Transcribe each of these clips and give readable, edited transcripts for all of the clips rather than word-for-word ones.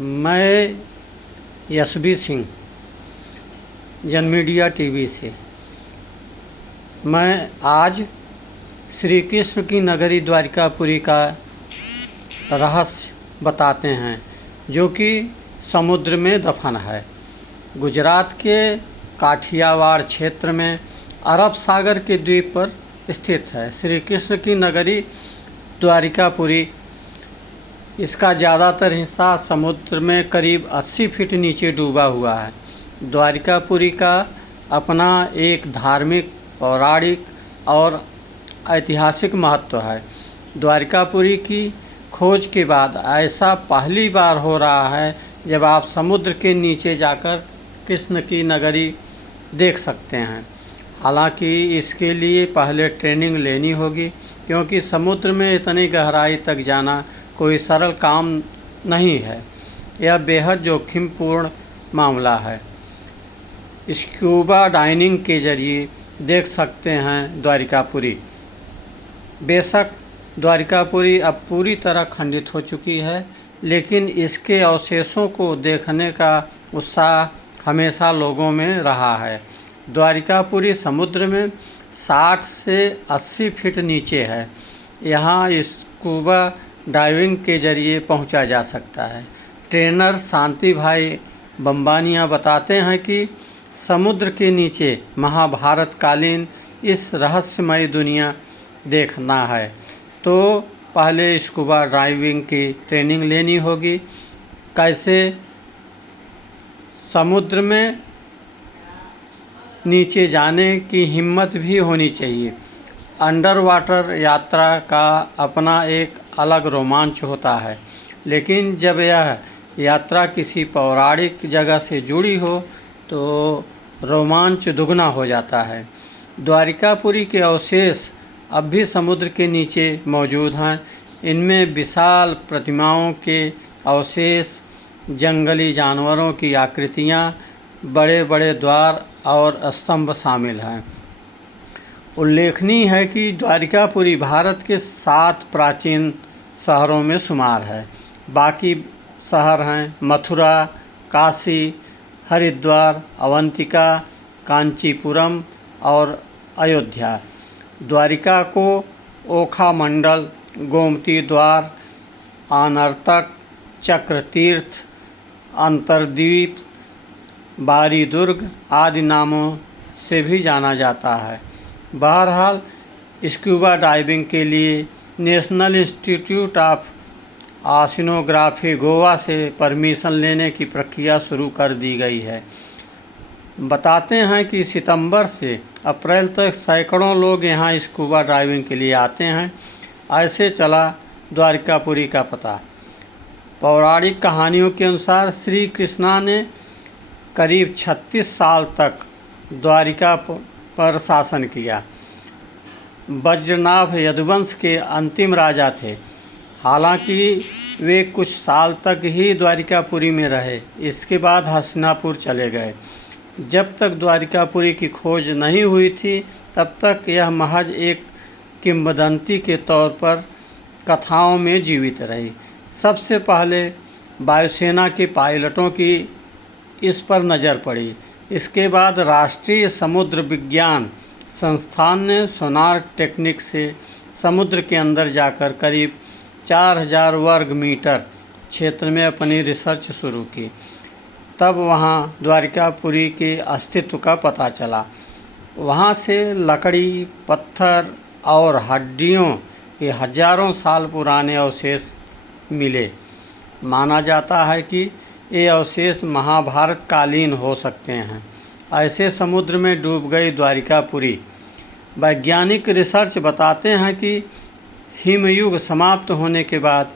मैं यशवी सिंह जनमीडिया टीवी से। मैं आज श्री कृष्ण की नगरी द्वारिकापुरी का रहस्य बताते हैं, जो कि समुद्र में दफन है। गुजरात के काठियावाड़ क्षेत्र में अरब सागर के द्वीप पर स्थित है श्री कृष्ण की नगरी द्वारिकापुरी। इसका ज़्यादातर हिस्सा समुद्र में करीब 80 फीट नीचे डूबा हुआ है। द्वारिकापुरी का अपना एक धार्मिक, पौराणिक और ऐतिहासिक महत्व है। द्वारिकापुरी की खोज के बाद ऐसा पहली बार हो रहा है जब आप समुद्र के नीचे जाकर कृष्ण की नगरी देख सकते हैं। हालांकि इसके लिए पहले ट्रेनिंग लेनी होगी, क्योंकि समुद्र में इतनी गहराई तक जाना कोई सरल काम नहीं है। यह बेहद जोखिमपूर्ण मामला है। स्क्यूबा डाइविंग के जरिए देख सकते हैं द्वारिकापुरी। बेशक द्वारिकापुरी अब पूरी तरह खंडित हो चुकी है, लेकिन इसके अवशेषों को देखने का उत्साह हमेशा लोगों में रहा है। द्वारिकापुरी समुद्र में 60 से 80 फीट नीचे है। यहाँ स्कूबा डाइविंग के जरिए पहुँचा जा सकता है। ट्रेनर शांति भाई बम्बानिया बताते हैं कि समुद्र के नीचे महाभारत कालीन इस रहस्यमय दुनिया देखना है तो पहले स्कूबा डाइविंग की ट्रेनिंग लेनी होगी। कैसे समुद्र में नीचे जाने की हिम्मत भी होनी चाहिए। अंडर वाटर यात्रा का अपना एक अलग रोमांच होता है, लेकिन जब यह यात्रा किसी पौराणिक जगह से जुड़ी हो तो रोमांच दुगना हो जाता है। द्वारिकापुरी के अवशेष अब भी समुद्र के नीचे मौजूद हैं। इनमें विशाल प्रतिमाओं के अवशेष, जंगली जानवरों की आकृतियाँ, बड़े बड़े द्वार और स्तंभ शामिल हैं। उल्लेखनीय है कि द्वारिकापुरी भारत के 7 प्राचीन शहरों में शुमार है। बाकी शहर हैं मथुरा, काशी, हरिद्वार, अवंतिका, कांचीपुरम और अयोध्या। द्वारिका को ओखा मंडल, गोमती द्वार, आनर्तक, चक्रतीर्थ, अंतरद्वीप, बारी दुर्ग आदि नामों से भी जाना जाता है। बहरहाल स्क्यूबा डाइविंग के लिए national institute of oceanography Goa से परमिशन लेने की प्रक्रिया शुरू कर दी गई है। बताते हैं कि सितंबर से अप्रैल तक सैकड़ों लोग यहां स्कूबा डाइविंग के लिए आते हैं। ऐसे चला द्वारिकापुरी का पता। पौराणिक कहानियों के अनुसार श्री कृष्णा ने करीब 36 साल तक द्वारिका पर शासन किया। वज्रनाभ यदुवंश के अंतिम राजा थे। हालांकि वे कुछ साल तक ही द्वारिकापुरी में रहे, इसके बाद हस्तिनापुर चले गए। जब तक द्वारिकापुरी की खोज नहीं हुई थी, तब तक यह महज एक किंवदंती के तौर पर कथाओं में जीवित रही। सबसे पहले वायुसेना के पायलटों की इस पर नज़र पड़ी। इसके बाद राष्ट्रीय समुद्र विज्ञान संस्थान ने सोनार टेक्निक से समुद्र के अंदर जाकर करीब 4000 वर्ग मीटर क्षेत्र में अपनी रिसर्च शुरू की। तब वहाँ द्वारिकापुरी के अस्तित्व का पता चला। वहाँ से लकड़ी, पत्थर और हड्डियों के हजारों साल पुराने अवशेष मिले। माना जाता है कि ये अवशेष महाभारत कालीन हो सकते हैं। ऐसे समुद्र में डूब गई द्वारिकापुरी। वैज्ञानिक रिसर्च बताते हैं कि हिमयुग समाप्त होने के बाद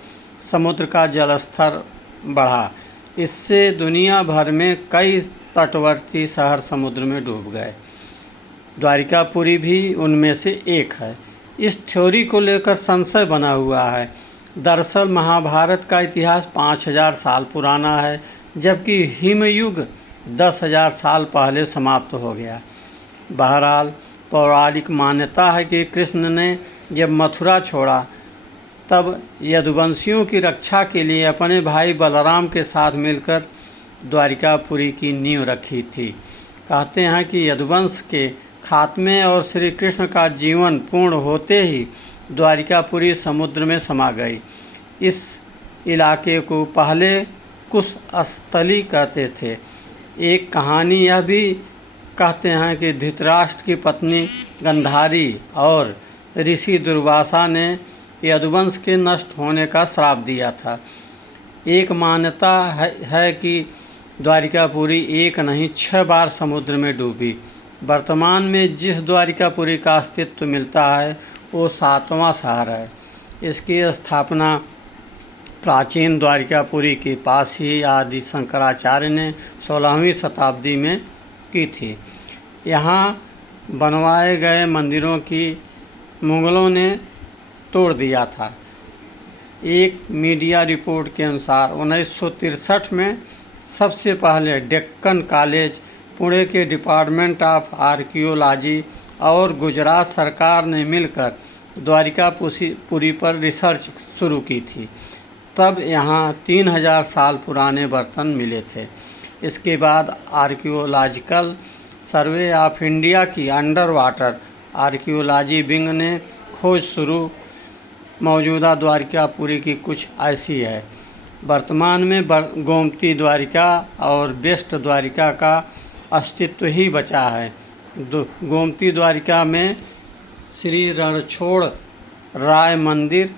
समुद्र का जलस्तर बढ़ा। इससे दुनिया भर में कई तटवर्ती शहर समुद्र में डूब गए। द्वारिकापुरी भी उनमें से एक है। इस थ्योरी को लेकर संशय बना हुआ है। दरअसल महाभारत का इतिहास 5000 साल पुराना है, जबकि हिमयुग 10,000 साल पहले समाप्त हो गया। बहरहाल पौराणिक मान्यता है कि कृष्ण ने जब मथुरा छोड़ा तब यदुवंशियों की रक्षा के लिए अपने भाई बलराम के साथ मिलकर द्वारिकापुरी की नींव रखी थी। कहते हैं कि यदुवंश के खात्मे और श्री कृष्ण का जीवन पूर्ण होते ही द्वारिकापुरी समुद्र में समा गई। इस इलाके को पहले कुशस्थली कहते थे। एक कहानी यह भी कहते हैं कि धृतराष्ट्र की पत्नी गांधारी और ऋषि दुर्वासा ने यदुवंश के नष्ट होने का श्राप दिया था। एक मान्यता है कि द्वारिकापुरी एक नहीं 6 बार समुद्र में डूबी। वर्तमान में जिस द्वारिकापुरी का अस्तित्व मिलता है वो 7वां शहर है। इसकी स्थापना प्राचीन द्वारिकापुरी के पास ही आदि शंकराचार्य ने 16वीं शताब्दी में की थी। यहाँ बनवाए गए मंदिरों की मुगलों ने तोड़ दिया था। एक मीडिया रिपोर्ट के अनुसार 1963 में सबसे पहले डेक्कन कॉलेज, पुणे के डिपार्टमेंट ऑफ आर्कियोलॉजी और गुजरात सरकार ने मिलकर द्वारिकापुरी पर रिसर्च शुरू की थी। तब यहाँ 3000 साल पुराने बर्तन मिले थे। इसके बाद आर्कियोलॉजिकल सर्वे ऑफ इंडिया की अंडर वाटर आर्कियोलॉजी विंग ने खोज शुरू। मौजूदा द्वारिकापुरी की कुछ ऐसी है। वर्तमान में गोमती द्वारिका और वेस्ट द्वारिका का अस्तित्व ही बचा है। गोमती द्वारिका में श्री रणछोड़ राय मंदिर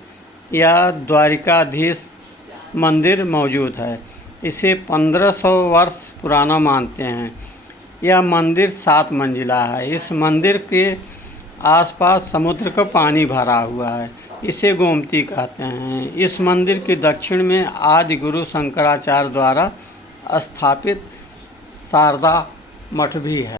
या द्वारिकाधीश मंदिर मौजूद है। इसे 1500 वर्ष पुराना मानते हैं। यह मंदिर 7 मंजिला है। इस मंदिर के आसपास समुद्र का पानी भरा हुआ है। इसे गोमती कहते हैं। इस मंदिर के दक्षिण में आदि गुरु शंकराचार्य द्वारा स्थापित शारदा मठ भी है।